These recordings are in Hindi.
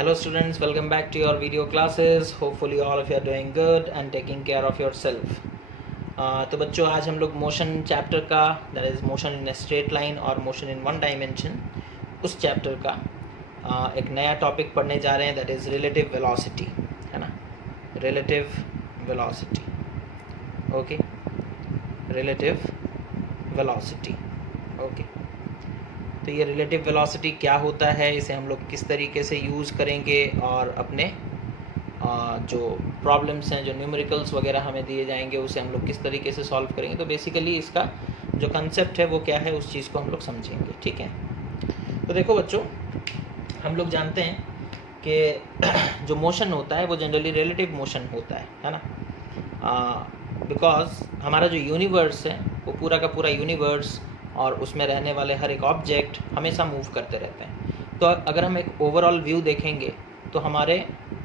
Hello students, welcome back to your video classes. Hopefully all of you are doing good and taking care of yourself. तो बच्चों आज हम लोग मोशन चैप्टर का that is motion in straight line और मोशन इन वन डायमेंशन उस चैप्टर का एक नया टॉपिक पढ़ने जा रहे हैं दैट इज़ रिलेटिव वेलोसिटी, है ना। Relative velocity, okay, relative velocity, okay. तो ये रिलेटिव वेलोसिटी क्या होता है, इसे हम लोग किस तरीके से यूज़ करेंगे और अपने जो प्रॉब्लम्स हैं, जो न्यूमेरिकल्स वगैरह हमें दिए जाएंगे, उसे हम लोग किस तरीके से सॉल्व करेंगे। तो बेसिकली इसका जो कंसेप्ट है वो क्या है, उस चीज़ को हम लोग समझेंगे, ठीक है। तो देखो बच्चों, हम लोग जानते हैं कि जो मोशन होता है वो जनरली रिलेटिव मोशन होता है ना। बिकॉज हमारा जो यूनिवर्स है वो पूरा का पूरा यूनिवर्स और उसमें रहने वाले हर एक ऑब्जेक्ट हमेशा मूव करते रहते हैं। तो अगर हम एक ओवरऑल व्यू देखेंगे तो हमारे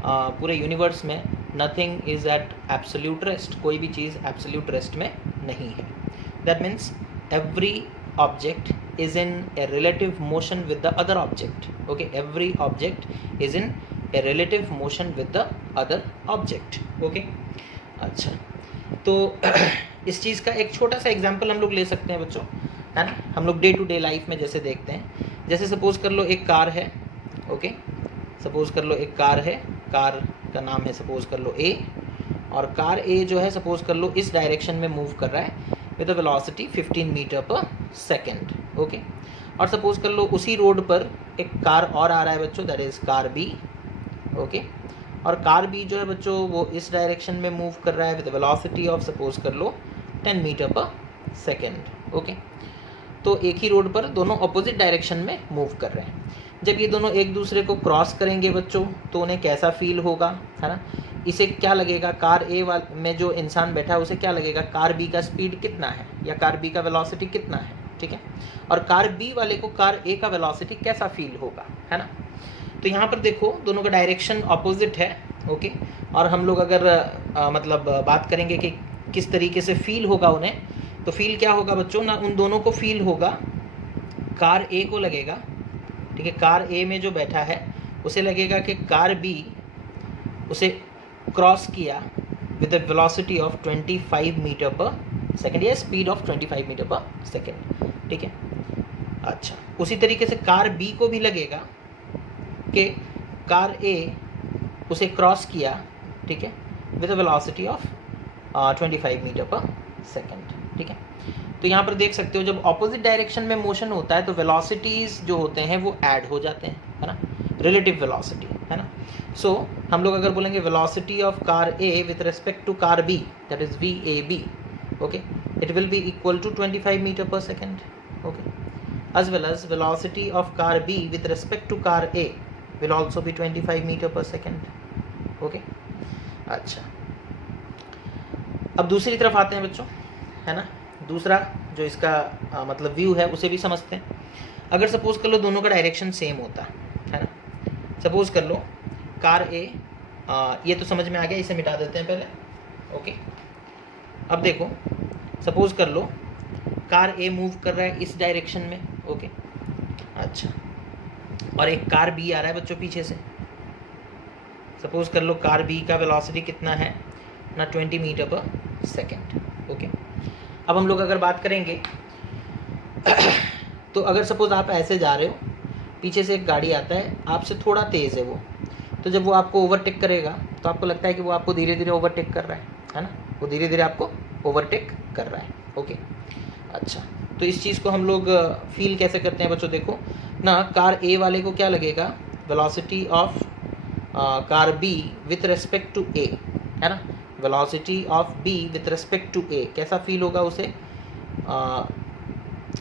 पूरे यूनिवर्स में nothing is at absolute rest, कोई भी चीज़ एब्सोल्यूट रेस्ट में नहीं है। That means every object is in a relative motion with the other object, okay. Every object is in a relative motion with the other object, okay. अच्छा, तो इस चीज़ का एक छोटा सा एग्जाम्पल हम लोग ले सकते हैं बच्चों, है ना। हम लोग डे टू डे लाइफ में जैसे देखते हैं, जैसे सपोज़ कर लो एक कार है, ओके। सपोज़ कर लो एक कार है, कार का नाम है सपोज़ कर लो ए, और कार ए जो है सपोज़ कर लो इस डायरेक्शन में मूव कर रहा है with a velocity 15 metre per second, okay. और सपोज़ कर लो उसी रोड पर एक कार और आ रहा है बच्चों, that is car B, okay. और कार बी जो है बच्चों वो इस डायरेक्शन में मूव कर रहा है विद वेलोसिटी ऑफ सपोज़ कर लो 10 मीटर पर सेकेंड, ओके। तो एक ही रोड पर दोनों अपोजिट डायरेक्शन में मूव कर रहे हैं। जब ये दोनों एक दूसरे को क्रॉस करेंगे बच्चों तो उन्हें कैसा फील होगा, है ना। इसे क्या लगेगा, कार ए वाले में जो इंसान बैठा है उसे क्या लगेगा, कार बी का स्पीड कितना है या कार बी का वेलोसिटी कितना है, ठीक है। और कार बी वाले को कार ए का वेलोसिटी कैसा फील होगा, है ना। तो यहाँ पर देखो दोनों का डायरेक्शन अपोजिट है, ओके। और हम लोग अगर मतलब बात करेंगे कि किस तरीके से फील होगा उन्हें, तो फील क्या होगा बच्चों ना, उन दोनों को फील होगा, कार ए को लगेगा, ठीक है, कार ए में जो बैठा है उसे लगेगा कि कार बी उसे क्रॉस किया with the velocity of 25 metre per second या speed of 25 metre per second, ठीक है। अच्छा, उसी तरीके से कार बी को भी लगेगा कि कार ए उसे क्रॉस किया, ठीक है, with the velocity of 25 metre per second, ठीक है। तो यहाँ पर देख सकते हो जब ऑपोजिट डायरेक्शन में मोशन होता है तो वेलोसिटीज़ जो होते हैं वो ऐड हो जाते हैं, है ना, रिलेटिव वेलोसिटी, है ना। सो हम लोग अगर बोलेंगे velocity of car A with respect to car B, that is V A B, okay, it will be equal to 25 metre per second, okay. as well as velocity of car B with respect to car A will also be 25 meter per second, okay। अच्छा, अब दूसरी तरफ आते हैं बच्चों, है ना। दूसरा जो इसका मतलब व्यू है उसे भी समझते हैं। अगर सपोज़ कर लो दोनों का डायरेक्शन सेम होता है ना। सपोज़ कर लो कार ए, ये तो समझ में आ गया, इसे मिटा देते हैं पहले, ओके। अब देखो सपोज़ कर लो कार ए मूव कर रहा है इस डायरेक्शन में, ओके। अच्छा, और एक कार बी आ रहा है बच्चों पीछे से। सपोज़ कर लो कार बी का वेलोसिटी कितना है ना, 20 मीटर पर सेकेंड, ओके। अब हम लोग अगर बात करेंगे तो अगर सपोज़ आप ऐसे जा रहे हो, पीछे से एक गाड़ी आता है, आपसे थोड़ा तेज़ है वो, तो जब वो आपको ओवरटेक करेगा तो आपको लगता है कि वो आपको धीरे धीरे ओवरटेक कर रहा है ना, वो धीरे धीरे आपको ओवरटेक कर रहा है, ओके। अच्छा, तो इस चीज़ को हम लोग फील कैसे करते हैं बच्चों, देखो ना, कार ए वाले को क्या लगेगा, velocity of car B with respect to A, है ना, velocity of B with respect to A कैसा फील होगा उसे,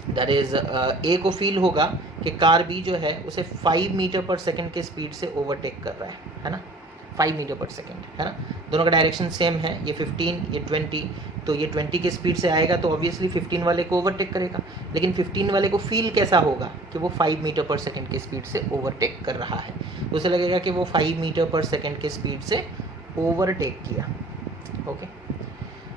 दैट इज़ ए को फील होगा कि कार बी जो है उसे 5 मीटर पर सेकेंड के स्पीड से ओवरटेक कर रहा है ना, 5 मीटर पर सेकेंड, है ना। दोनों का डायरेक्शन सेम है, ये 15 ये 20, तो ये 20 के स्पीड से आएगा तो ऑब्वियसली 15 वाले को ओवरटेक करेगा, लेकिन 15 वाले को फील कैसा होगा कि वो 5 मीटर पर सेकेंड के स्पीड से ओवरटेक कर रहा है, उसे लगेगा कि वो 5 मीटर पर सेकेंड के स्पीड से ओवरटेक किया, ओके।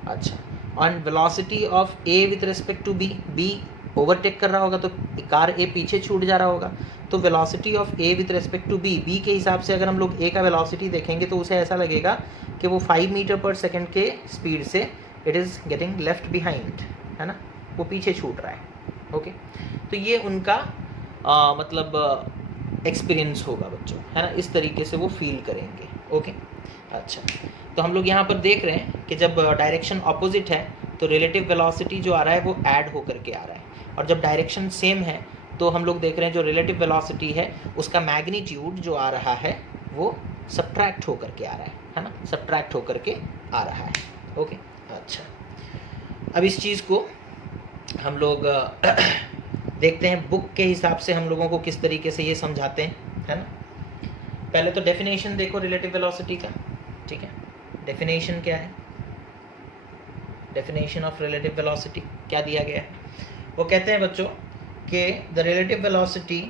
अच्छा, on velocity of A with respect to B, B overtake कर रहा होगा तो कार ए पीछे छूट जा रहा होगा, तो velocity of A with respect to B, B के हिसाब से अगर हम लोग ए का वेलोसिटी देखेंगे तो उसे ऐसा लगेगा कि वो 5 मीटर पर सेकेंड के स्पीड से it is getting left behind, है ना, वो पीछे छूट रहा है। ओके, तो ये उनका मतलब एक्सपीरियंस होगा बच्चों, है ना, इस तरीके से वो फील करेंगे। ओके, अच्छा, तो हम लोग यहाँ पर देख रहे हैं कि जब डायरेक्शन ऑपोजिट है तो रिलेटिव वेलोसिटी जो आ रहा है वो ऐड होकर के आ रहा है, और जब डायरेक्शन सेम है तो हम लोग देख रहे हैं जो रिलेटिव वेलोसिटी है उसका मैग्नीट्यूड जो आ रहा है वो सब्ट्रैक्ट होकर के आ रहा है ना, सब्ट्रैक्ट होकर के आ रहा है। ओके, अच्छा, अब इस चीज़ को हम लोग देखते हैं बुक के हिसाब से हम लोगों को किस तरीके से ये समझाते हैं, है ना। पहले तो डेफिनेशन देखो रिलेटिव वेलोसिटी का, ठीक है। डेफिनेशन क्या है, डेफिनेशन ऑफ रिलेटिव वेलोसिटी क्या दिया गया है, वो कहते हैं बच्चों कि the relative velocity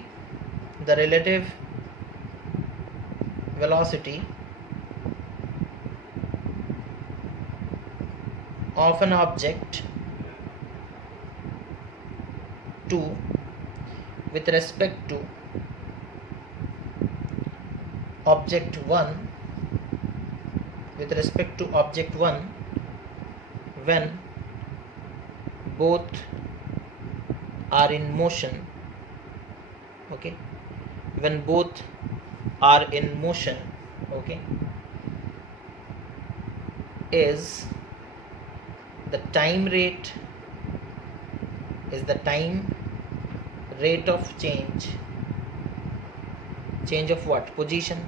of an object to with respect to object 1 when both are in motion, okay, when both are in motion, okay, is the time rate of change of what? Position.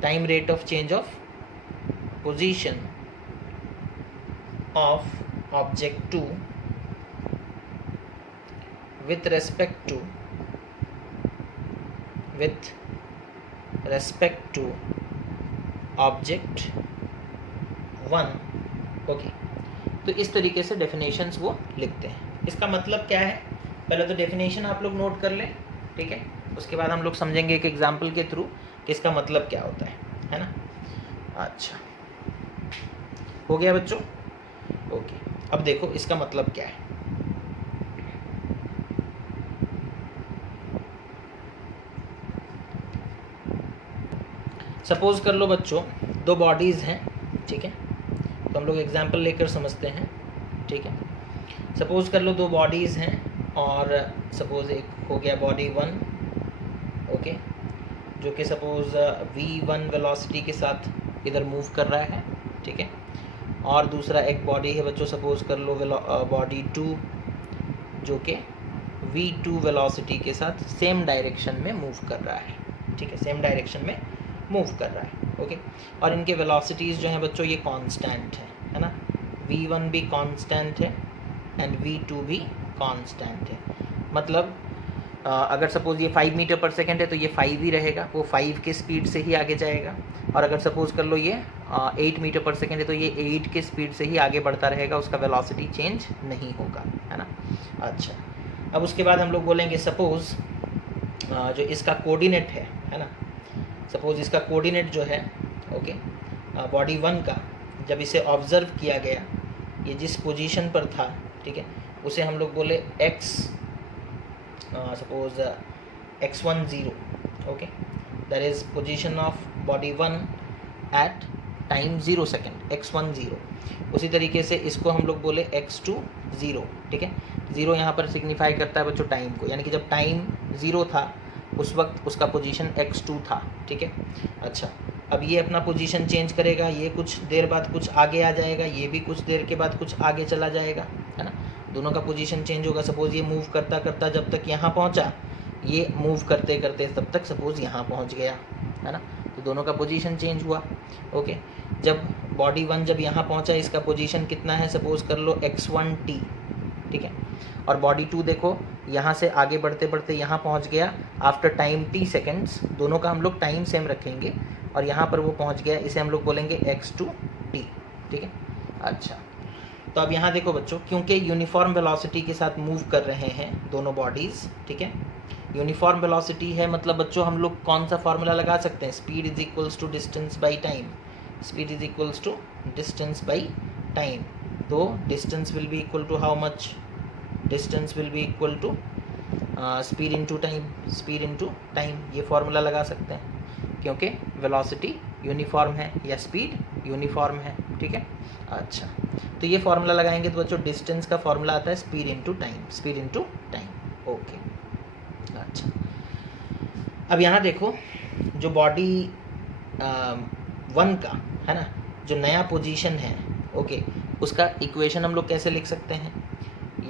Time rate of change of position of object 2 with respect to object 1। Okay, तो इस तरीके से डेफिनेशंस वो लिखते हैं। इसका मतलब क्या है, पहले तो डेफिनेशन आप लोग नोट कर लें, ठीक है, उसके बाद हम लोग समझेंगे एक एग्जाम्पल के थ्रू कि इसका मतलब क्या होता है ना। अच्छा, हो गया बच्चों। ओके, अब देखो इसका मतलब क्या है। सपोज कर लो बच्चों दो बॉडीज़ हैं, ठीक है, तो हम लोग एग्जाम्पल लेकर समझते हैं, ठीक है। सपोज कर लो दो बॉडीज़ हैं और सपोज एक हो गया बॉडी 1, ओके, जो कि सपोज v1 वेलोसिटी के साथ इधर मूव कर रहा है, ठीक है, और दूसरा एक बॉडी है बच्चों, सपोज कर लो बॉडी 2 जो कि v2 वेलोसिटी के साथ सेम डायरेक्शन में मूव कर रहा है, ठीक है, सेम डायरेक्शन में मूव कर रहा है। ओके, और इनके वेलोसिटीज़ जो हैं बच्चों ये कांस्टेंट है ना, v1 भी कांस्टेंट है एंड v2 भी कांस्टेंट है। मतलब अगर सपोज़ ये 5 मीटर पर सेकेंड है तो ये 5 ही रहेगा, वो 5 के स्पीड से ही आगे जाएगा, और अगर सपोज़ कर लो ये 8 मीटर पर सेकेंड है तो ये 8 के स्पीड से ही आगे बढ़ता रहेगा, उसका वेलोसिटी चेंज नहीं होगा, है ना। अच्छा, अब उसके बाद हम लोग बोलेंगे सपोज़ जो इसका कोऑर्डिनेट है ना, सपोज़ इसका कोऑर्डिनेट जो है, ओके, बॉडी 1 का जब इसे ऑब्ज़र्व किया गया, ये जिस पोजीशन पर था, ठीक है, उसे हम लोग बोले x, suppose x10, okay, that is position of body 1 at time 0 second, x10। उसी तरीके से इसको हम लोग बोले x20, ठीक है, 0 यहाँ पर सिग्निफाई करता है बच्चों टाइम को, यानी कि जब टाइम 0 था उस वक्त उसका पोजीशन x2 था, ठीक है। अच्छा, अब ये अपना पोजीशन चेंज करेगा, ये कुछ देर बाद कुछ आगे आ जाएगा, ये भी कुछ देर के बाद कुछ आगे चला जाएगा, है ना, दोनों का पोजीशन चेंज होगा। सपोज़ ये मूव करता करता जब तक यहाँ पहुँचा, ये मूव करते करते तब तक सपोज़ यहाँ पहुँच गया, है ना, तो दोनों का पोजीशन चेंज हुआ। ओके, जब बॉडी 1 जब यहाँ पहुँचा, इसका पोजीशन कितना है, सपोज़ कर लो x1t, ठीक है, और बॉडी 2 देखो यहाँ से आगे बढ़ते बढ़ते यहाँ पहुँच गया आफ्टर टाइम t सेकेंड्स, दोनों का हम लोग टाइम सेम रखेंगे, और यहाँ पर वो पहुँच गया, इसे हम लोग बोलेंगे x2t, ठीक है। अच्छा, तो अब यहाँ देखो बच्चों, क्योंकि यूनिफॉर्म वेलोसिटी के साथ मूव कर रहे हैं दोनों बॉडीज़, ठीक है, यूनिफॉर्म वेलोसिटी है, मतलब बच्चों हम लोग कौन सा फार्मूला लगा सकते हैं, speed is equals to distance by time, speed is equals to distance by time. तो distance will be equal to how much, distance will be equal to speed into time, speed into time, ये फॉर्मूला लगा सकते हैं क्योंकि वेलोसिटी यूनिफॉर्म है या स्पीड यूनिफॉर्म है, ठीक है। अच्छा, तो ये फॉर्मूला लगाएंगे तो बच्चों डिस्टेंस का फॉर्मूला आता है speed into time, speed into time, okay. अच्छा, अब यहाँ देखो जो बॉडी 1 का है ना, जो नया पोजीशन है, ओके, उसका इक्वेशन हम लोग कैसे लिख सकते हैं।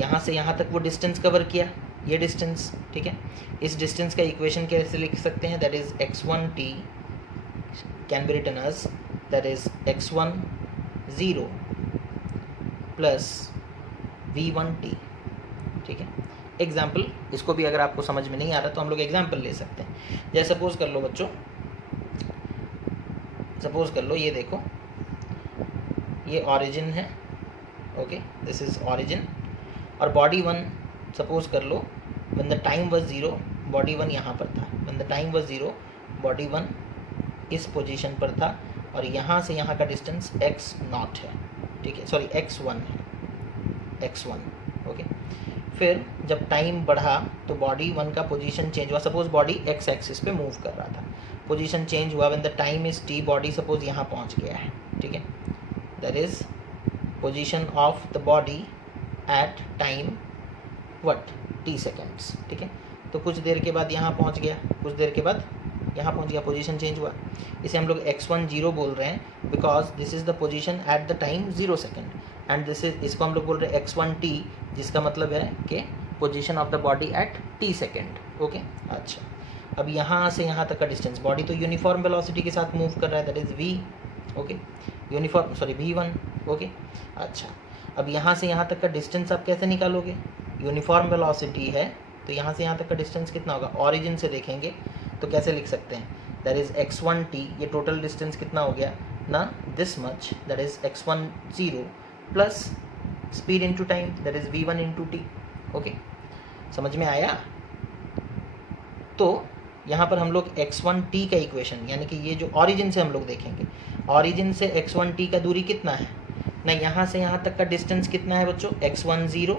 यहाँ से यहाँ तक वो डिस्टेंस कवर किया, ये डिस्टेंस, ठीक है। इस डिस्टेंस का इक्वेशन कैसे लिख सकते हैं, that is x1t can be written as that is x10 plus v1t, ठीक है। एग्जाम्पल, इसको भी अगर आपको समझ में नहीं आ रहा तो हम लोग एग्जाम्पल ले सकते हैं। जैसे सपोज कर लो बच्चों, सपोज कर लो ये देखो, ये ऑरिजिन है, ओके, दिस इज ऑरिजिन, और बॉडी 1 सपोज कर लो when the time was 0, body 1 यहाँ पर था, when the time was 0 body 1 इस पोजीशन पर था, और यहाँ से यहाँ का डिस्टेंस x0 है, ठीक है, सॉरी x1 है, x1, ओके। फिर जब टाइम बढ़ा तो बॉडी 1 का पोजीशन चेंज हुआ, सपोज बॉडी x एक्सिस पे मूव कर रहा था, पोजीशन चेंज हुआ, when the time is t, body suppose यहाँ पहुँच गया है, ठीक है, that is position of the body at time what t seconds, ठीक है। तो कुछ देर के बाद यहाँ पहुँच गया, कुछ देर के बाद यहाँ पहुँच गया, पोजीशन चेंज हुआ, इसे हम लोग x10 बोल रहे हैं because this is the position at the time 0 second, and this is, इसको हम लोग बोल रहे हैं x1t, जिसका मतलब है कि position of the body at t second, okay. अच्छा, अब यहाँ से यहाँ तक का डिस्टेंस, बॉडी तो यूनिफॉर्म वेलोसिटी के साथ मूव कर रहा है, that is v, okay, uniform, sorry v1, okay. अच्छा, अब यहाँ से यहाँ तक का डिस्टेंस आप कैसे निकालोगे, यूनिफॉर्म वेलोसिटी है तो यहाँ से यहाँ तक का डिस्टेंस कितना होगा, ऑरिजिन से देखेंगे तो कैसे लिख सकते हैं, दैट इज x1t, ये टोटल डिस्टेंस कितना हो गया ना, this much, that is x10 plus speed into time, that is v1 into t, okay, समझ में आया। तो यहाँ पर हम लोग x1t का इक्वेशन, यानी कि ये जो ऑरिजिन से हम लोग देखेंगे, ऑरिजिन से x1t का दूरी कितना है ना, यहाँ से यहाँ तक का डिस्टेंस कितना है बच्चों, x10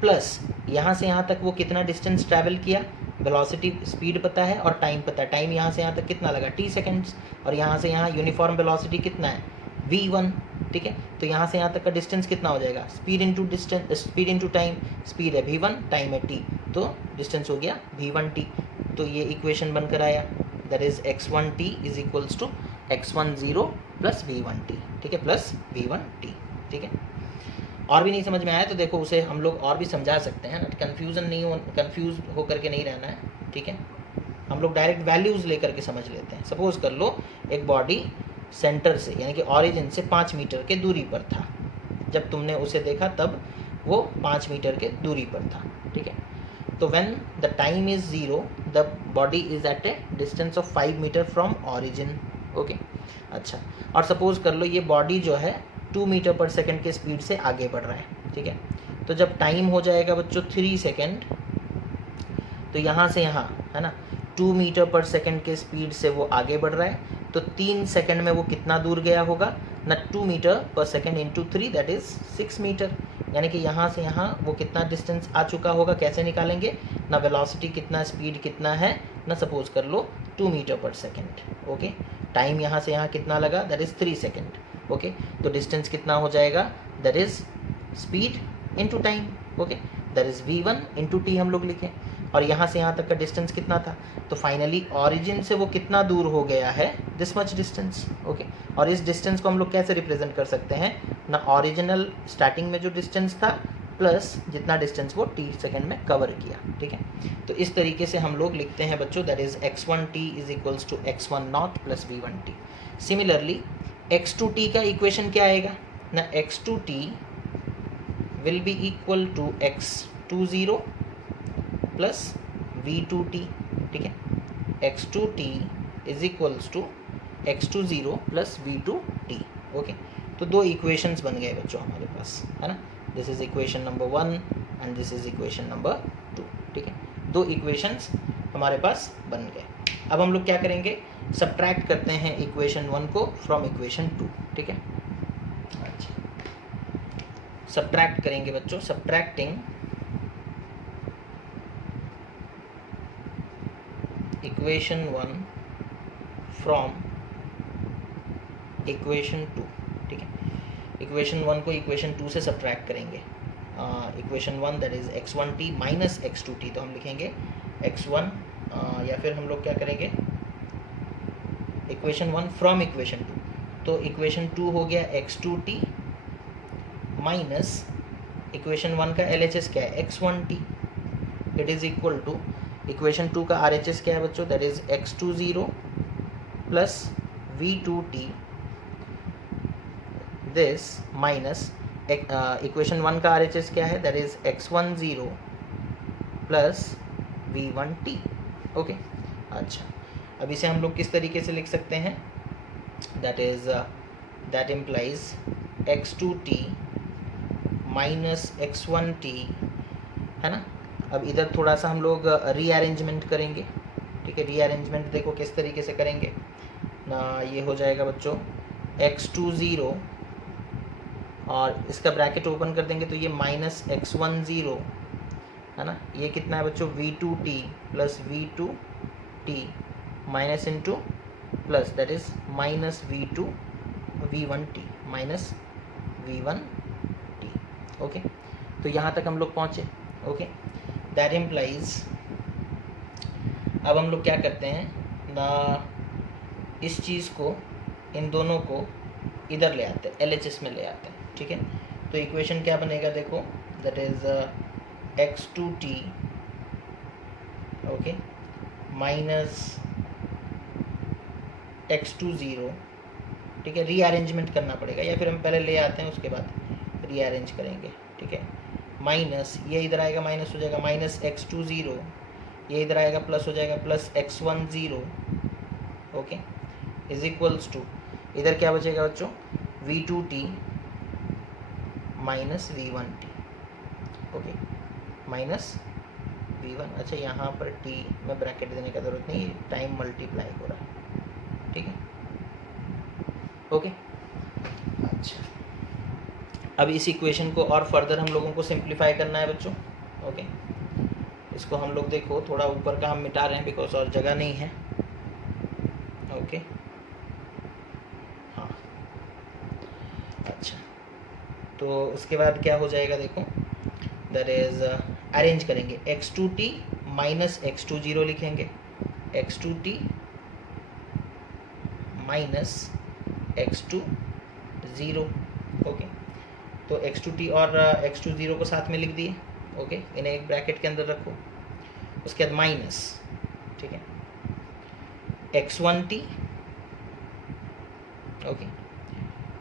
प्लस यहाँ से यहाँ तक वो कितना डिस्टेंस ट्रैवल किया, वेलोसिटी, स्पीड पता है और टाइम पता है, टाइम यहाँ से यहाँ तक कितना लगा t सेकेंड्स, और यहाँ से यहाँ यूनिफॉर्म वेलोसिटी कितना है v1, ठीक है। तो यहाँ से यहाँ तक का डिस्टेंस कितना हो जाएगा, speed into distance, speed into time, speed है v1, टाइम है t, तो डिस्टेंस हो गया v1t, तो ये इक्वेशन बनकर आया, that is x1t is equals to x10 plus v1t, ठीक है, प्लस v1t, ठीक है। और भी नहीं समझ में आया तो देखो उसे हम लोग और भी समझा सकते हैं ना, कन्फ्यूज़न नहीं हो, कन्फ्यूज होकर के नहीं रहना है, ठीक है। हम लोग डायरेक्ट वैल्यूज़ लेकर के समझ लेते हैं। सपोज कर लो एक बॉडी सेंटर से, यानी कि ऑरिजिन से 5 मीटर के दूरी पर था, जब तुमने उसे देखा तब वो 5 मीटर के दूरी पर था, ठीक है। तो when the time is 0 the body is at a distance of 5 metre from origin, okay. अच्छा, और सपोज कर लो ये बॉडी जो है 2 मीटर पर सेकंड के स्पीड से आगे बढ़ रहा है, ठीक है। तो जब टाइम हो जाएगा बच्चों 3 सेकंड, तो यहाँ से यहाँ है ना 2 मीटर पर सेकंड के स्पीड से वो आगे बढ़ रहा है, तो 3 सेकंड में वो कितना दूर गया होगा ना, 2 metre per second into 3 that is 6 metre, यानी कि यहाँ से यहाँ वो कितना डिस्टेंस आ चुका होगा, कैसे निकालेंगे ना, वेलोसिटी कितना, स्पीड कितना है ना, सपोज कर लो 2 metre per second, okay. Time यहाँ से यहाँ कितना लगा, दैट इज 3 सेकंड, ओके। तो डिस्टेंस कितना हो जाएगा, that is speed into time, okay, that is v1 into t हम लोग लिखें, और यहाँ से यहाँ तक का डिस्टेंस कितना था, तो फाइनली ऑरिजिन से वो कितना दूर हो गया है, दिस मच डिस्टेंस, ओके। और इस डिस्टेंस को हम लोग कैसे रिप्रेजेंट कर सकते हैं ना, ओरिजिनल स्टार्टिंग में जो डिस्टेंस था प्लस जितना डिस्टेंस वो t सेकेंड में कवर किया, ठीक है। तो इस तरीके से हम लोग लिखते हैं बच्चों, that is x1t is equals to x10 plus v1t। Similarly x2t का इक्वेशन क्या आएगा ना, x2t will be equal to x20 plus v2t, ठीक है। x2t is equals to x20 plus v2t, okay. तो दो इक्वेशंस बन गए बच्चों हमारे पास, है ना, this is equation number 1 and this is equation number 2, ठीक है। दो इक्वेशंस हमारे पास बन गए। अब हम लोग क्या करेंगे, सब्ट्रैक्ट करते हैं इक्वेशन 1 को फ्रॉम इक्वेशन 2, ठीक है। अच्छा, सब्ट्रैक्ट करेंगे बच्चों, सब्ट्रैक्टिंग इक्वेशन 1 फ्रॉम इक्वेशन 2, ठीक है। इक्वेशन 1 को इक्वेशन 2 से सब्ट्रैक्ट करेंगे। Equation 1 that is x1t minus x2t, तो हम लिखेंगे x1 या फिर हम लोग क्या करेंगे इक्वेशन 1 फ्रॉम इक्वेशन 2, तो इक्वेशन 2 हो गया x2t माइनस इक्वेशन 1 का LHS क्या है x1t, it is equal to equation 2 का RHS क्या है बच्चों, that is x20 plus v2t, this minus equation 1 का RHS क्या है, that is x10 plus v1t। Okay, अच्छा अब इसे हम लोग किस तरीके से लिख सकते हैं, that implies x2t minus x1t, है ना। अब इधर थोड़ा सा हम लोग रीअरेंजमेंट करेंगे, ठीक है। रीअरेंजमेंट देखो किस तरीके से करेंगे ना, ये हो जाएगा बच्चों x20 और इसका ब्रैकेट ओपन कर देंगे तो ये माइनस x10, है ना। ये कितना है बच्चों v2t plus v2t minus into plus, that is minus v1t minus v1t। Okay, तो यहाँ तक हम लोग पहुँचे। ओके, दैट इम्प्लाइज अब हम लोग क्या करते हैं ना, इस चीज़ को, इन दोनों को इधर ले आते हैं, LHS में ले आते हैं, ठीक है। तो इक्वेशन क्या बनेगा देखो, that is x2t okay minus x20, ठीक है। रीअरेंजमेंट करना पड़ेगा या फिर हम पहले ले आते हैं उसके बाद रीअरेंज करेंगे, ठीक है। माइनस ये इधर आएगा माइनस हो जाएगा माइनस x20, ये इधर आएगा प्लस हो जाएगा plus x10, okay, is equals to इधर क्या बचेगा बच्चों v2t minus v1t, okay, minus v1। अच्छा यहाँ पर t में ब्रैकेट देने का ज़रूरत नहीं, टाइम मल्टीप्लाई हो रहा है, ठीक है। ओके, अच्छा अब इस इक्वेशन को और फर्दर हम लोगों को सिंप्लीफाई करना है बच्चों। ओके, इसको हम लोग देखो थोड़ा ऊपर का हम मिटा रहे हैं बिकॉज और जगह नहीं है। ओके, हाँ, अच्छा तो उसके बाद क्या हो जाएगा देखो, दैट इज अरेंज करेंगे x2t माइनस x20 लिखेंगे, x2t माइनस x20। ओके, तो x2t और x20 को साथ में लिख दिए। ओके, इन्हें एक ब्रैकेट के अंदर रखो, उसके बाद माइनस, ठीक है, x1t, ओके,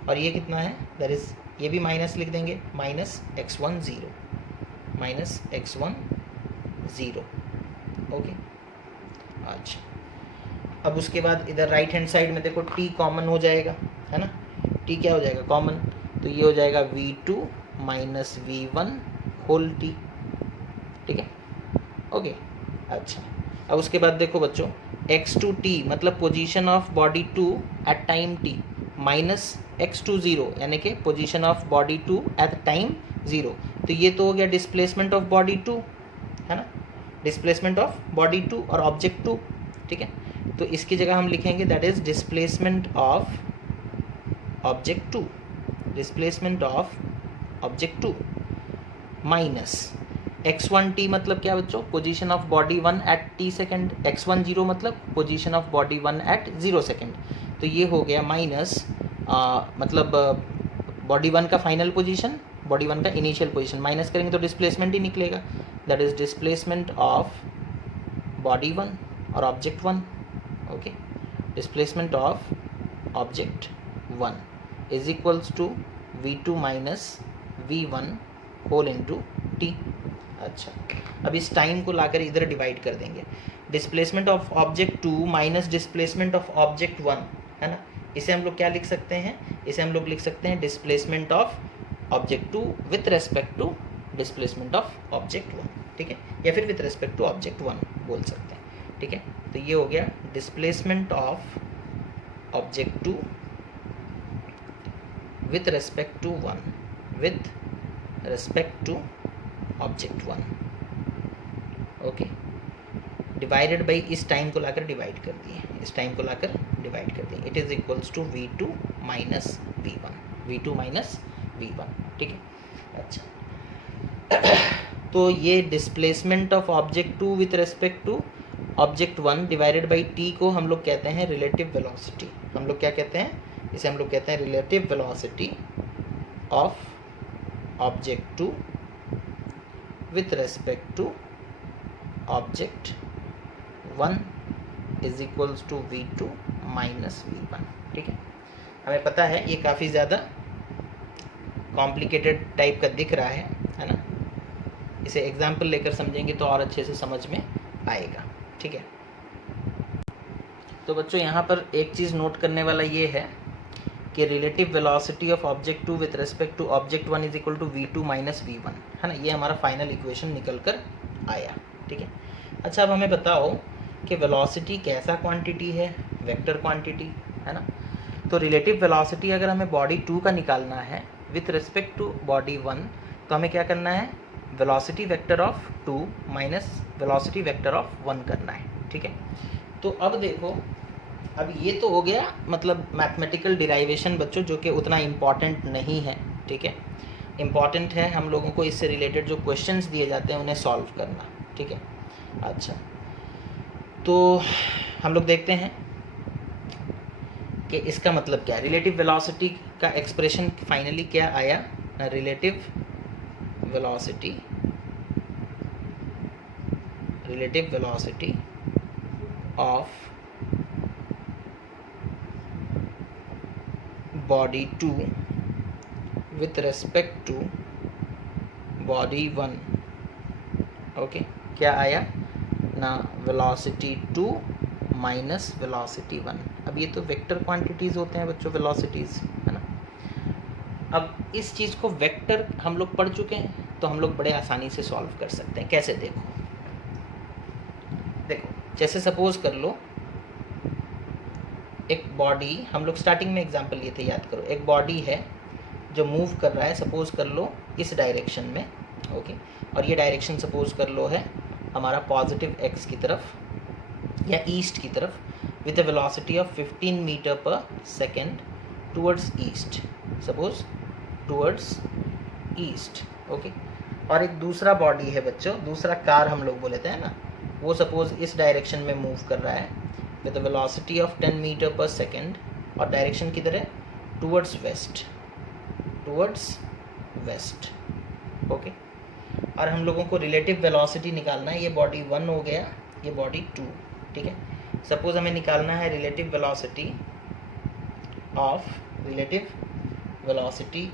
और ये कितना है, दैट इज ये भी माइनस लिख देंगे, minus x10 minus x10। Okay, अच्छा अब उसके बाद इधर राइट हैंड साइड में देखो t कॉमन हो जाएगा, है ना। t क्या हो जाएगा कॉमन, तो ये हो जाएगा v2 minus v1 whole t, ठीक है। ओके, अच्छा अब उसके बाद देखो बच्चों x2t मतलब position of body 2 at time t minus x20 यानी कि position of body 2 at time 0, तो ये तो हो गया डिस्प्लेसमेंट ऑफ बॉडी 2, है ना, डिस्प्लेसमेंट ऑफ बॉडी 2 और ऑब्जेक्ट 2, ठीक है। तो इसकी जगह हम लिखेंगे that is displacement of object 2, displacement of object 2 minus x1t मतलब क्या बच्चों, position of body 1 at t second, x10 मतलब position of body 1 at 0 second, तो ये हो गया माइनस मतलब बॉडी 1 का फाइनल पोजीशन, बॉडी 1 का इनिशियल पोजीशन, माइनस करेंगे तो डिस्प्लेसमेंट ही निकलेगा, that is displacement of body 1 और object 1। Okay, displacement of object 1 is equals to v2 minus v1 whole into t। अच्छा, अब इस टाइम को लाकर इधर डिवाइड कर देंगे, displacement of object 2 minus displacement of object 1, है ना। इसे हम लोग क्या लिख सकते हैं, इसे हम लोग लिख सकते हैं displacement of object 2 with respect to displacement of object 1, ठीक है, या फिर विथ रेस्पेक्ट टू ऑब्जेक्ट 1 बोल सकते हैं, ठीक है। तो ये हो गया displacement of object 2 with respect to 1 with respect to object 1। Okay, divided by इस टाइम को लाकर डिवाइड कर दिए, इस टाइम को लाकर डिवाइड कर दिए, it is equals to v2 minus v1, v2 minus v1, ठीक है। अच्छा तो ये displacement of object 2 with respect to object 1 divided by t को हम लोग कहते हैं रिलेटिव वेलोसिटी। हम लोग क्या कहते हैं, इसे हम लोग कहते हैं relative velocity of object 2 with respect to object 1 is equals to v2 minus v1, ठीक है। हमें पता है ये काफ़ी ज़्यादा कॉम्प्लिकेटेड टाइप का दिख रहा है ना, इसे एग्जाम्पल लेकर समझेंगे तो और अच्छे से समझ में आएगा, ठीक है। तो बच्चों यहाँ पर एक चीज़ नोट करने वाला ये है कि relative velocity of object 2 with respect to object 1 is equal to v2 minus v1, है ना, ये हमारा फाइनल इक्वेशन निकल कर आया, ठीक है। अच्छा अब हमें बताओ कि वेलोसिटी कैसा क्वांटिटी है, वेक्टर क्वांटिटी, है ना। तो रिलेटिव वेलोसिटी अगर हमें बॉडी 2 का निकालना है विथ रिस्पेक्ट टू बॉडी 1, तो हमें क्या करना है, velocity vector of 2 minus velocity vector of 1 करना है, ठीक है। तो अब देखो, अब ये तो हो गया मतलब मैथमेटिकल डिराइवेशन बच्चों, जो कि उतना इम्पॉर्टेंट नहीं है, ठीक है। इम्पॉर्टेंट है हम लोगों को इससे रिलेटेड जो क्वेश्चंस दिए जाते हैं उन्हें सॉल्व करना, ठीक है। अच्छा तो हम लोग देखते हैं कि इसका मतलब क्या है। रिलेटिव वेलोसिटी का एक्सप्रेशन फाइनली क्या आया, relative velocity of body 2 with respect to body 1, okay, क्या आया ना, वेलोसिटी 2 माइनस वेलोसिटी 1। अब ये तो वेक्टर क्वांटिटीज़ होते हैं बच्चों, वेलोसिटीज़, है ना। अब इस चीज़ को वेक्टर हम लोग पढ़ चुके हैं तो हम लोग बड़े आसानी से सॉल्व कर सकते हैं। कैसे, देखो जैसे सपोज कर लो एक बॉडी, हम लोग स्टार्टिंग में एग्जांपल लिए थे, याद करो, एक बॉडी है जो मूव कर रहा है, सपोज कर लो इस डायरेक्शन में, ओके, और ये डायरेक्शन सपोज कर लो है हमारा पॉजिटिव एक्स की तरफ या ईस्ट की तरफ, with a velocity of 15 metre per second towards east, suppose towards east, okay. और एक दूसरा बॉडी है बच्चों, दूसरा कार हम लोग बोले थे ना, वो सपोज इस डायरेक्शन में मूव कर रहा है with a velocity of 10 metre per second, और डायरेक्शन किधर है, टूवर्ड्स वेस्ट, ओके। और हम लोगों को रिलेटिव वेलोसिटी निकालना है, ये बॉडी 1 हो गया, ये बॉडी 2, ठीक है। सपोज हमें निकालना है relative velocity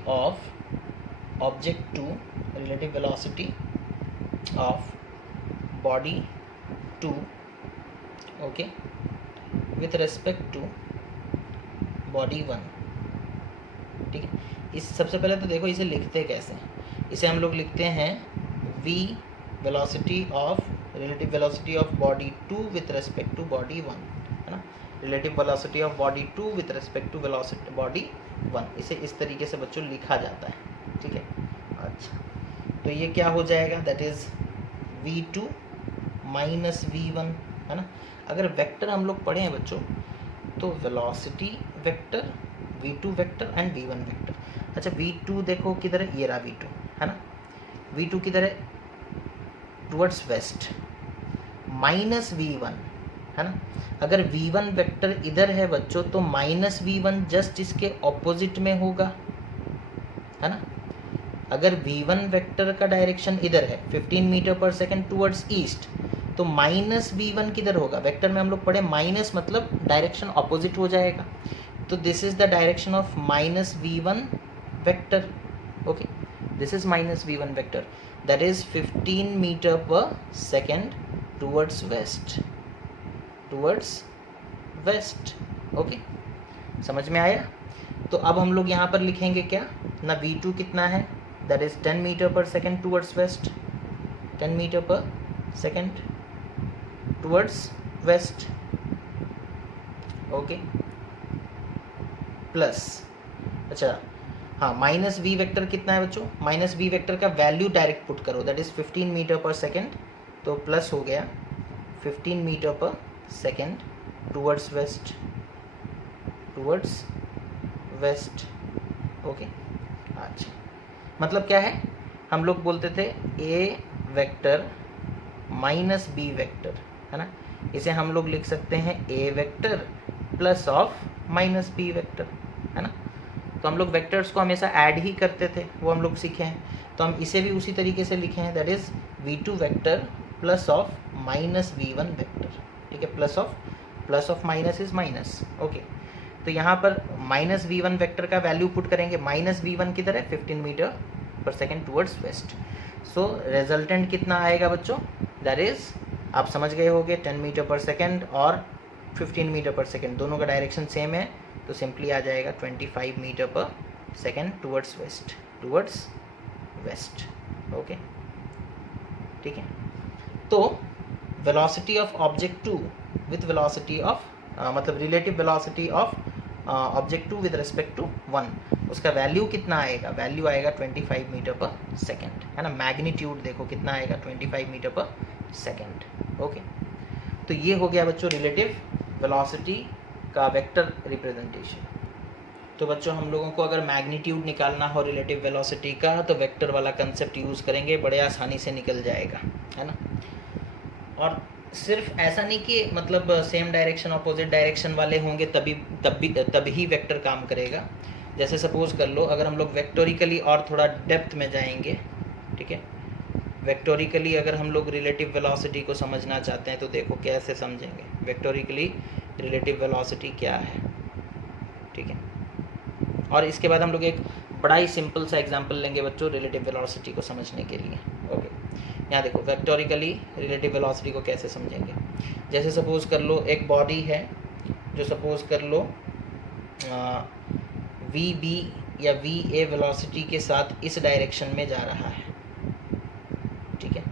of object 2, relative velocity of body 2, okay, with respect to body 1, ठीक है। इस सबसे पहले तो देखो इसे लिखते कैसे हैं, इसे हम लोग लिखते हैं v relative velocity of body 2 with respect to body 1, है ना, relative velocity of body 2 with respect to velocity body 1, इसे इस तरीके से बच्चों लिखा जाता है, ठीक है। अच्छा तो ये क्या हो जाएगा, that is v2 minus v1, है ना। अगर वेक्टर हम लोग पढ़े हैं बच्चों तो velocity vector, v2 vector and v1 vector. अच्छा v2 देखो किधर है, ये रहा v2, है ना, v2 किधर है, टुवर्ड्स वेस्ट, माइनस v1, है ना। अगर v1 वेक्टर इधर है बच्चों तो माइनस v1 जस्ट इसके ऑपोजिट में होगा, है ना। अगर v1 वेक्टर का डायरेक्शन इधर है 15 metre per second towards east, तो माइनस v1 किधर होगा, वेक्टर में हम लोग पढ़े माइनस मतलब डायरेक्शन ऑपोजिट हो जाएगा, तो this is the direction of minus v1 vector, okay, this is minus v1 vector, that is 15 metre per second towards west, okay, समझ में आया। तो अब हम लोग यहाँ पर लिखेंगे क्या ना, v2 कितना है, that is 10 metre per second towards waste, 10 metre per second towards west, okay, plus, अच्छा हाँ, माइनस v वेक्टर कितना है बच्चों, माइनस v वेक्टर का वैल्यू डायरेक्ट पुट करो, that is 15 metre per second, तो प्लस हो गया 15 metre per second towards waste. Okay, अच्छा मतलब क्या है, हम लोग बोलते थे A vector minus B vector, है ना, इसे हम लोग लिख सकते हैं A vector plus of minus B vector, है ना। तो हम लोग वेक्टर्स को हमेशा ऐड ही करते थे, वो हम लोग सीखे हैं, तो हम इसे भी उसी तरीके से लिखे हैं, that is v2 vector plus of minus v1 vector, ठीक है, plus of minus is minus. Okay, तो यहाँ पर माइनस v1 वेक्टर का वैल्यू पुट करेंगे, माइनस v1 किधर है, 15 metre per second towards waste. So resultant कितना आएगा बच्चों, दैट इज आप समझ गए होंगे 10 मीटर पर सेकेंड और 15 मीटर पर सेकेंड दोनों का डायरेक्शन सेम है, तो सिंपली आ जाएगा 25 metre per second towards waste. Okay, ठीक है। तो velocity of object 2 with velocity of मतलब relative velocity of object 2 with respect to 1, उसका वैल्यू कितना आएगा, वैल्यू आएगा 25 मीटर पर सेकेंड, है ना। मैग्नीट्यूड देखो कितना आएगा, 25 मीटर पर सेकेंड। ओके, तो ये हो गया बच्चों रिलेटिव वेलोसिटी का वेक्टर रिप्रेजेंटेशन। तो बच्चों हम लोगों को अगर मैग्नीट्यूड निकालना हो रिलेटिव वेलोसिटी का, तो वेक्टर वाला कंसेप्ट यूज़ करेंगे, बड़े आसानी से निकल जाएगा, है ना। और सिर्फ ऐसा नहीं कि मतलब सेम डायरेक्शन अपोजिट डायरेक्शन वाले होंगे तब ही वेक्टर काम करेगा। जैसे सपोज कर लो, अगर हम लोग वेक्टोरिकली और थोड़ा डेप्थ में जाएंगे, ठीक है, वेक्टोरिकली अगर हम लोग रिलेटिव वेलोसिटी को समझना चाहते हैं तो देखो कैसे समझेंगे, वेक्टोरिकली रिलेटिव वेलोसिटी क्या है, ठीक है। और इसके बाद हम लोग एक बड़ा ही सिंपल सा एग्जांपल लेंगे बच्चों रिलेटिव वेलोसिटी को समझने के लिए। ओके, यहाँ देखो वेक्टोरिकली रिलेटिव वेलोसिटी को कैसे समझेंगे। जैसे सपोज कर लो एक बॉडी है जो सपोज कर लो वी बी या वी ए वेलोसिटी के साथ इस डायरेक्शन में जा रहा है, ठीक है,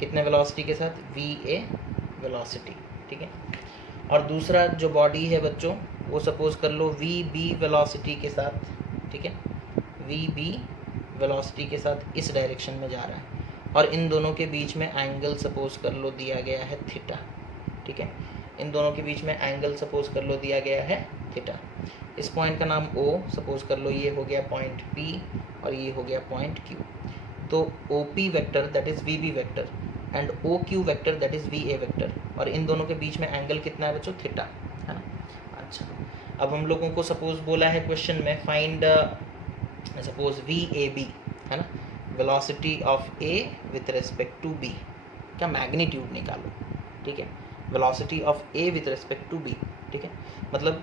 कितने वेलोसिटी के साथ, वी ए वेलोसिटी, ठीक है। और दूसरा जो बॉडी है बच्चों वो सपोज कर लो वी बी वेलोसिटी के साथ, ठीक है, वी बी वेलोसिटी के साथ इस डायरेक्शन में जा रहा है, और इन दोनों के बीच में एंगल सपोज कर लो दिया गया है थीटा, ठीक है, इन दोनों के बीच में एंगल सपोज कर लो दिया गया है थीटा। इस पॉइंट का नाम O सपोज कर लो, ये हो गया पॉइंट P और ये हो गया पॉइंट Q। तो OP vector that is VB vector and OQ vector that is VA vector, और इन दोनों के बीच में एंगल कितना है बच्चों, थीटा, है ना। अच्छा, अब हम लोगों को सपोज बोला है क्वेश्चन में फाइंड सपोज VAB, है ना, velocity of A with respect to B का मैग्नीट्यूड निकालो, ठीक है, velocity of A with respect to B, ठीक है, मतलब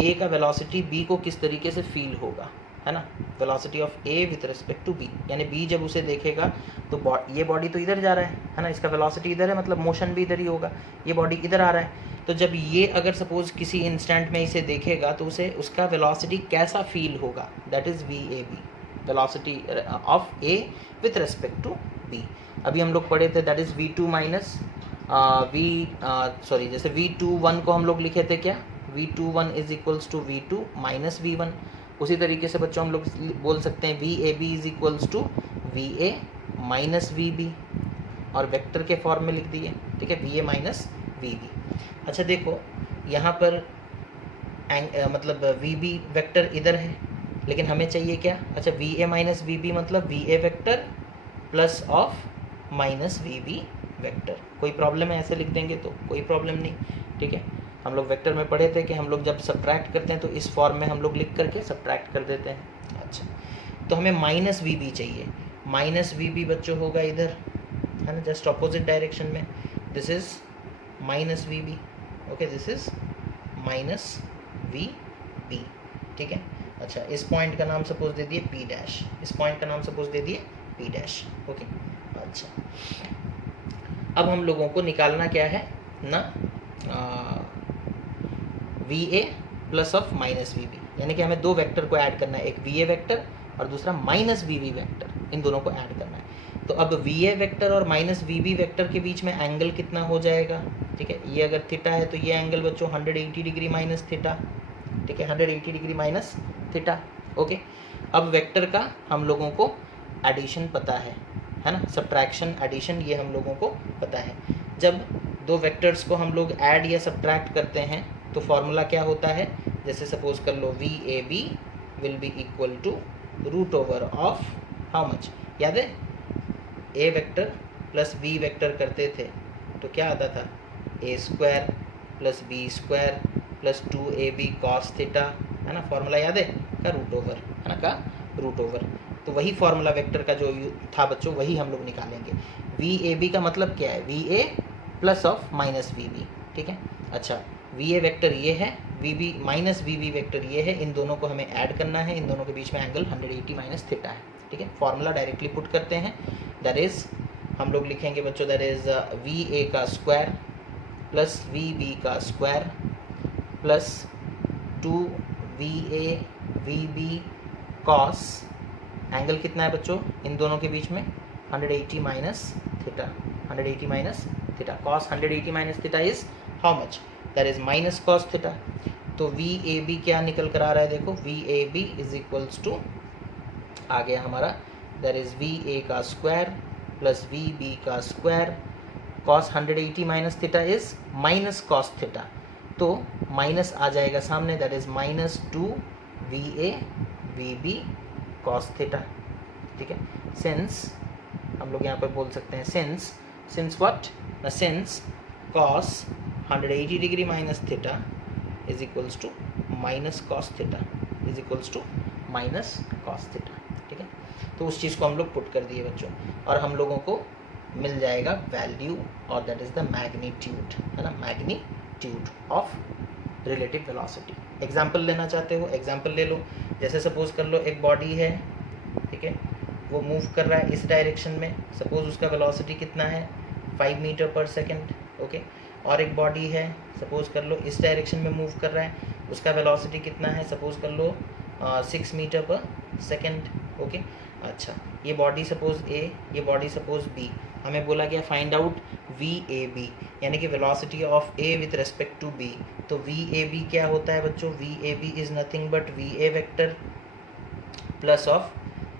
A का वेलोसिटी B को किस तरीके से फील होगा, है ना, velocity of A with respect to B, यानी B जब उसे देखेगा तो ये बॉडी तो इधर जा रहा है ना, इसका वेलोसिटी इधर है, मतलब मोशन भी इधर ही होगा, ये बॉडी इधर आ रहा है, तो जब ये अगर सपोज किसी इंस्टेंट में इसे देखेगा तो उसे उसका वेलोसिटी कैसा फील होगा, that is VAB, velocity of A with respect to B। अभी हम लोग पढ़े थे दैट इज़ V2 माइनस जैसे V21 को हम लोग लिखे थे क्या, V21 is equals to V2 minus V1। उसी तरीके से बच्चों हम लोग बोल सकते हैं VAB is equals to VA minus VB, और वेक्टर के फॉर्म में लिख दिए, ठीक है, VA माइनस VB। अच्छा देखो यहाँ पर मतलब VB वेक्टर इधर है, लेकिन हमें चाहिए क्या, अच्छा VA माइनस VB मतलब VA vector plus of minus VB vector. कोई प्रॉब्लम है ऐसे लिख देंगे तो, कोई प्रॉब्लम नहीं, ठीक है। हम लोग वेक्टर में पढ़े थे कि हम लोग जब सब्ट्रैक्ट करते हैं तो इस फॉर्म में हम लोग लिख करके सब्ट्रैक्ट कर देते हैं। अच्छा, तो हमें माइनस VB चाहिए, माइनस VB बच्चों होगा इधर, है ना, जस्ट अपोजिट डायरेक्शन में, this is minus VB, okay, this is minus VB, ठीक है। अच्छा, इस पॉइंट का नाम सपोज दे दिए P डैश, इस पॉइंट का नाम सपोज दे दिए P डैश, ओके। अच्छा, अब हम लोगों को निकालना क्या है ना, VA plus of minus VB, यानी कि हमें दो वेक्टर को ऐड करना है, एक VA वेक्टर और दूसरा माइनस VB वेक्टर, इन दोनों को ऐड करना है। तो अब VA वेक्टर और माइनस VB वेक्टर के बीच में एंगल कितना हो जाएगा, ठीक है, ये अगर थीटा है तो ये एंगल बच्चों 180 डिग्री माइनस थीटा, ठीक है, 180 डिग्री माइनस थीटा, ओके। अब वेक्टर का हम लोगों को एडिशन पता है ना, सब्ट्रैक्शन एडिशन ये हम लोगों को पता है। जब दो वेक्टर्स को हम लोग ऐड या सब्ट्रैक्ट करते हैं तो फॉर्मूला क्या होता है, जैसे सपोज कर लो VAB will be equal to root over of how much, याद है A vector plus B vector करते थे तो क्या आता था, A square plus B square plus 2AB cos theta, है ना, फॉर्मूला याद है का रूट ओवर, है ना, का रूट ओवर। तो वही फॉर्मूला वेक्टर का जो था बच्चों वही हम लोग निकालेंगे। VAB का मतलब क्या है, VA plus of minus VB, ठीक है। अच्छा VA वेक्टर ये है, VB माइनस VB वेक्टर ये है, इन दोनों को हमें ऐड करना है, इन दोनों के बीच में एंगल 180 माइनस थीटा है, ठीक है। फॉर्मूला डायरेक्टली पुट करते हैं, दैट इज हम लोग लिखेंगे बच्चों दैट इज VA का स्क्वायर प्लस VB का square plus 2VA VB cos, angle कितना है बच्चों इन दोनों के बीच में 180 minus theta, 180 minus theta, cos 180 minus theta is how much, that is minus cos theta. तो VAB क्या निकल कर आ रहा है, देखो VAB इज इक्वल्स टू आ गया हमारा, दैट इज VA का स्क्वायर प्लस VB का square, cos 180 minus theta is minus cos theta, तो माइनस आ जाएगा सामने, that is minus 2VA VB cos theta, ठीक है। सिंस हम लोग यहाँ पर बोल सकते हैं since what, since cos 180 degree minus theta is equals to minus cos theta is equals to minus cos theta, ठीक है। तो उस चीज़ को हम लोग पुट कर दिए बच्चों, और हम लोगों को मिल जाएगा वैल्यू, और दैट इज द मैग्नीट्यूड, है ना, magnitude of relative velocity. Example लेना चाहते हो, एग्जाम्पल ले लो, जैसे सपोज कर लो एक बॉडी है, ठीक है, वो मूव कर रहा है इस डायरेक्शन में, सपोज उसका वेलोसिटी कितना है 5 मीटर पर सेकेंड, ओके। और एक बॉडी है सपोज कर लो इस डायरेक्शन में मूव कर रहा है, उसका वेलोसिटी कितना है, सपोज कर लो 6 मीटर पर सेकेंड, ओके। अच्छा ये बॉडी सपोज A, ये बॉडी सपोज B, हमें बोला गया फाइंड आउट VAB, यानी कि velocity of A with respect to B। तो VAB क्या होता है बच्चों, VAB is nothing but VA vector plus of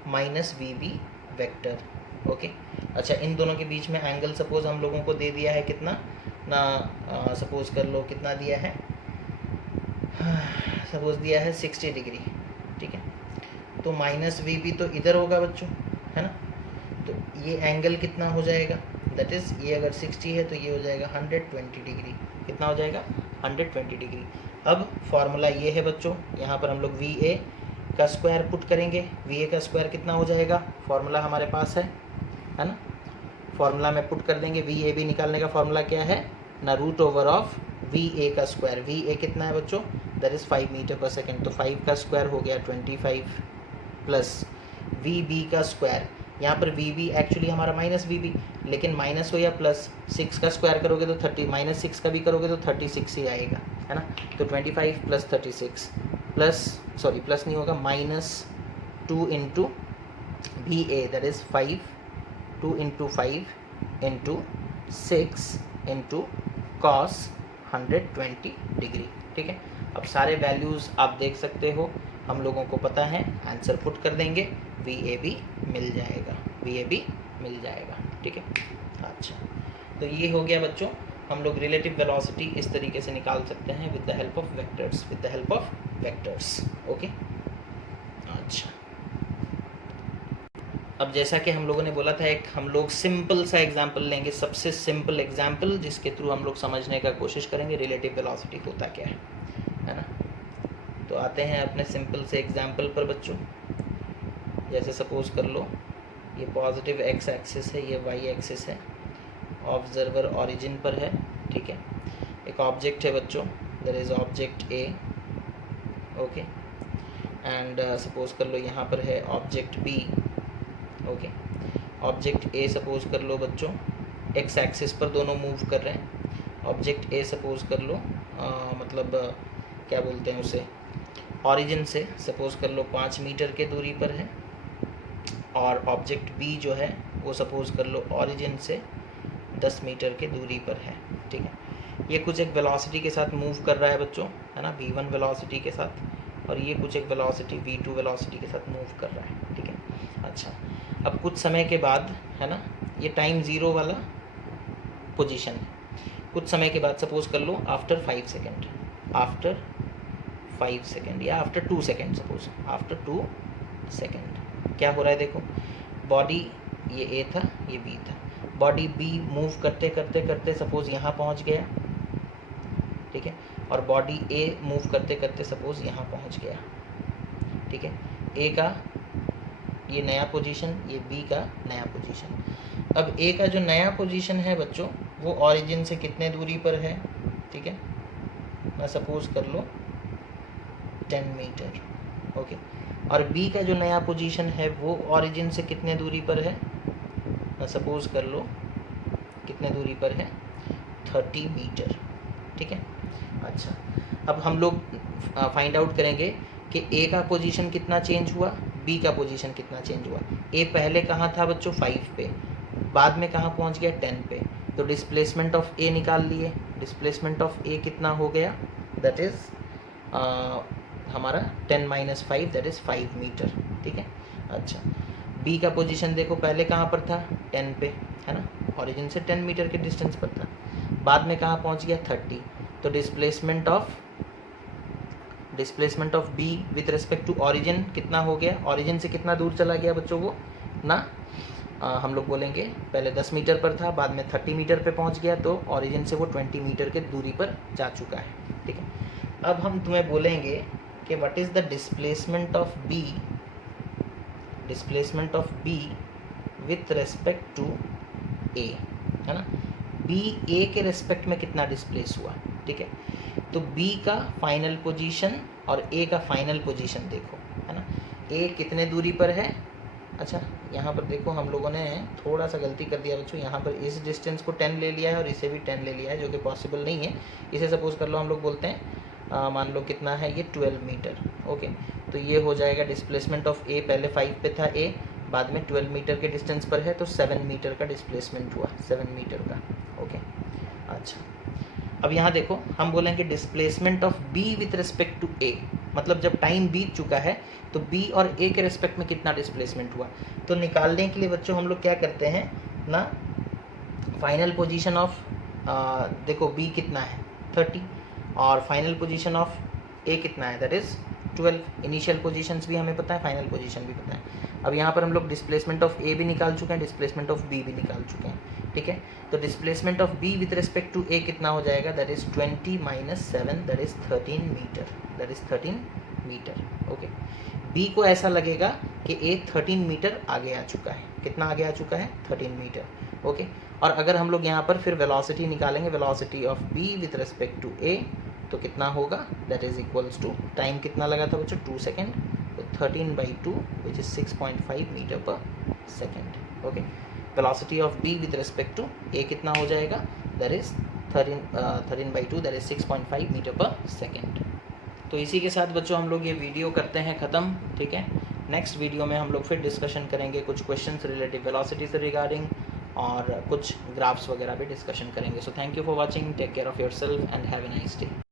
minus VB vector, okay. अच्छा इन दोनों के बीच में एंगल सपोज हम लोगों को दे दिया है कितना ना, सपोज कर लो कितना दिया है, सपोज दिया है 60 डिग्री, ठीक है। तो माइनस VB तो इधर होगा बच्चों, है ना, तो ये एंगल कितना हो जाएगा, दैट इज़ ये अगर 60 है तो ये हो जाएगा 120 डिग्री, कितना हो जाएगा 120 डिग्री। अब फॉर्मूला ये है बच्चों, यहाँ पर हम लोग VA का स्क्वायर पुट करेंगे, VA का स्क्वायर कितना हो जाएगा, फॉर्मूला हमारे पास है ना, फॉर्मूला में पुट कर देंगे। VAB निकालने का फॉर्मूला क्या है ना, रूट ओवर ऑफ VA का स्क्वायर, VA कितना है बच्चों, that is 5 metre per second, तो 5 का स्क्वायर हो गया 25 प्लस VB का स्क्वायर, यहाँ पर VB एक्चुअली हमारा माइनस VB, लेकिन माइनस हो या प्लस, 6 का स्क्वायर करोगे तो 30, माइनस 6 का भी करोगे तो 36 ही आएगा, है ना। तो 25 प्लस 36 प्लस सॉरी प्लस नहीं होगा, minus 2 into VA that is 5, 2 into 5 into 6 into cos 120 degree, ठीक है। अब सारे वैल्यूज़ आप देख सकते हो, हम लोगों को पता है, आंसर पुट कर देंगे, VAB मिल जाएगा, VAB मिल जाएगा, ठीक है। अच्छा तो ये हो गया बच्चों, हम लोग रिलेटिव वेलोसिटी इस तरीके से निकाल सकते हैं with the help of vectors, with the help of vectors, okay. अच्छा अब जैसा कि हम लोगों ने बोला था, एक हम लोग सिंपल सा एग्जाम्पल लेंगे, सबसे सिंपल एग्जाम्पल जिसके थ्रू हम लोग समझने का कोशिश करेंगे रिलेटिव वेलोसिटी होता क्या है ना। तो आते हैं अपने सिंपल से एग्जाम्पल पर बच्चों, जैसे सपोज कर लो ये पॉजिटिव एक्स एक्सिस है, ये वाई एक्सिस है, ऑब्जर्वर ओरिजिन पर है, ठीक है। एक ऑब्जेक्ट है बच्चों, there is object A, okay, and suppose कर लो यहाँ पर है object B, okay. Object A suppose कर लो बच्चों एक्स एक्सिस पर दोनों मूव कर रहे हैं, ऑब्जेक्ट A सपोज कर लो मतलब क्या बोलते हैं उसे, ओरिजिन से सपोज कर लो 5 मीटर के दूरी पर है, और ऑब्जेक्ट B जो है वो सपोज कर लो ओरिजिन से 10 मीटर के दूरी पर है, ठीक है। ये कुछ एक वेलोसिटी के साथ मूव कर रहा है बच्चों, है ना, v1 वेलोसिटी के साथ, और ये कुछ एक वेलोसिटी v2 वेलोसिटी के साथ मूव कर रहा है, ठीक है। अच्छा अब कुछ समय के बाद, है ना, ये टाइम ज़ीरो वाला पोजीशन है, कुछ समय के बाद सपोज कर लो आफ्टर 5 सेकेंड, आफ्टर 5 सेकेंड या after 2 second, suppose after 2 second क्या हो रहा है देखो, बॉडी ये ए था ये बी था, बॉडी बी मूव करते करते करते सपोज यहाँ पहुँच गया, ठीक है, और बॉडी ए मूव करते करते सपोज यहाँ पहुँच गया, ठीक है, ए का ये नया पोजीशन, ये बी का नया पोजीशन। अब ए का जो नया पोजीशन है बच्चों वो ऑरिजिन से कितने दूरी पर है, ठीक है, मैं सपोज कर लो 10 मीटर, ओके, और बी का जो नया पोजीशन है वो ऑरिजिन से कितने दूरी पर है, मैं सपोज कर लो कितने दूरी पर है 30 मीटर, ठीक है। अच्छा, अब हम लोग फाइंड आउट करेंगे कि ए का पोजीशन कितना चेंज हुआ, बी का पोजीशन कितना चेंज हुआ। ए पहले कहाँ था बच्चों 5 पे, बाद में कहाँ पहुँच गया 10 पे, तो डिस्प्लेसमेंट ऑफ ए निकाल लिए, डिस्प्लेसमेंट ऑफ ए कितना हो गया, दैट इज़ हमारा 10 - 5 दैट इज़ 5 मीटर, ठीक है। अच्छा, बी का पोजीशन देखो पहले कहाँ पर था 10 पे, है ना, ऑरिजिन से 10 मीटर के डिस्टेंस पर था, बाद में कहाँ पहुँच गया 30, तो displacement of B with respect to origin कितना हो गया, ऑरिजिन से कितना दूर चला गया बच्चों वो ना, हम लोग बोलेंगे पहले 10 मीटर पर था, बाद में 30 मीटर पे पहुंच गया, तो ऑरिजिन से वो 20 मीटर के दूरी पर जा चुका है, ठीक है। अब हम तुम्हें बोलेंगे कि what is the displacement of B with respect to A, है ना, बी ए के रेस्पेक्ट में कितना डिस्प्लेस हुआ, ठीक है। तो बी का फाइनल पोजीशन और ए का फाइनल पोजीशन देखो, है ना, ए कितने दूरी पर है। अच्छा, यहाँ पर देखो हम लोगों ने थोड़ा सा गलती कर दिया बच्चों, यहाँ पर इस डिस्टेंस को 10 ले लिया है और इसे भी 10 ले लिया है, जो कि पॉसिबल नहीं है। इसे सपोज कर लो हम लोग बोलते हैं मान लो कितना है ये 12 मीटर, ओके, तो ये हो जाएगा डिस्प्लेसमेंट ऑफ ए, पहले 5 पे था ए, बाद में 12 मीटर के डिस्टेंस पर है, तो 7 मीटर का डिस्प्लेसमेंट हुआ, 7 मीटर का, ओके। अच्छा, अब यहाँ देखो हम बोलेंगे displacement of B with respect to A, मतलब जब टाइम बीत चुका है तो बी और ए के रिस्पेक्ट में कितना डिस्प्लेसमेंट हुआ। तो निकालने के लिए बच्चों हम लोग क्या करते हैं ना, फाइनल पोजीशन ऑफ देखो बी कितना है 30 और फाइनल पोजीशन ऑफ ए कितना है दैट इज़ 12। इनिशियल पोजीशंस भी हमें पता है, फाइनल पोजीशन भी पता है। अब यहाँ पर हम लोग डिस्प्लेसमेंट ऑफ ए भी निकाल चुके हैं, डिस्प्लेसमेंट ऑफ बी भी निकाल चुके हैं, ठीक है। तो displacement of B with respect to A कितना हो जाएगा, that is 20 - 7 that is 13 meter, that is 13 meter, okay. B को ऐसा लगेगा कि ए 13 मीटर आगे आ चुका है, कितना आगे आ चुका है 13 मीटर, ओके। और अगर हम लोग यहाँ पर फिर वेलोसिटी निकालेंगे, velocity of B with respect to A, तो कितना होगा, that is equals to, time कितना लगा था बच्चों 2 सेकेंड, तो 13/2 which is 6.5 meter per second, okay. Velocity of B with respect to A कितना हो जाएगा, that is 13/2 that is 6.5 meter per second. तो इसी के साथ बच्चों हम लोग ये वीडियो करते हैं ख़त्म, ठीक है। नेक्स्ट वीडियो में हम लोग फिर डिस्कशन करेंगे कुछ क्वेश्चंस रिलेटिव वेलोसिटी से रिगार्डिंग, और कुछ ग्राफ्स वगैरह भी डिस्कशन करेंगे। So thank you for watching, take care of yourself and have a nice day.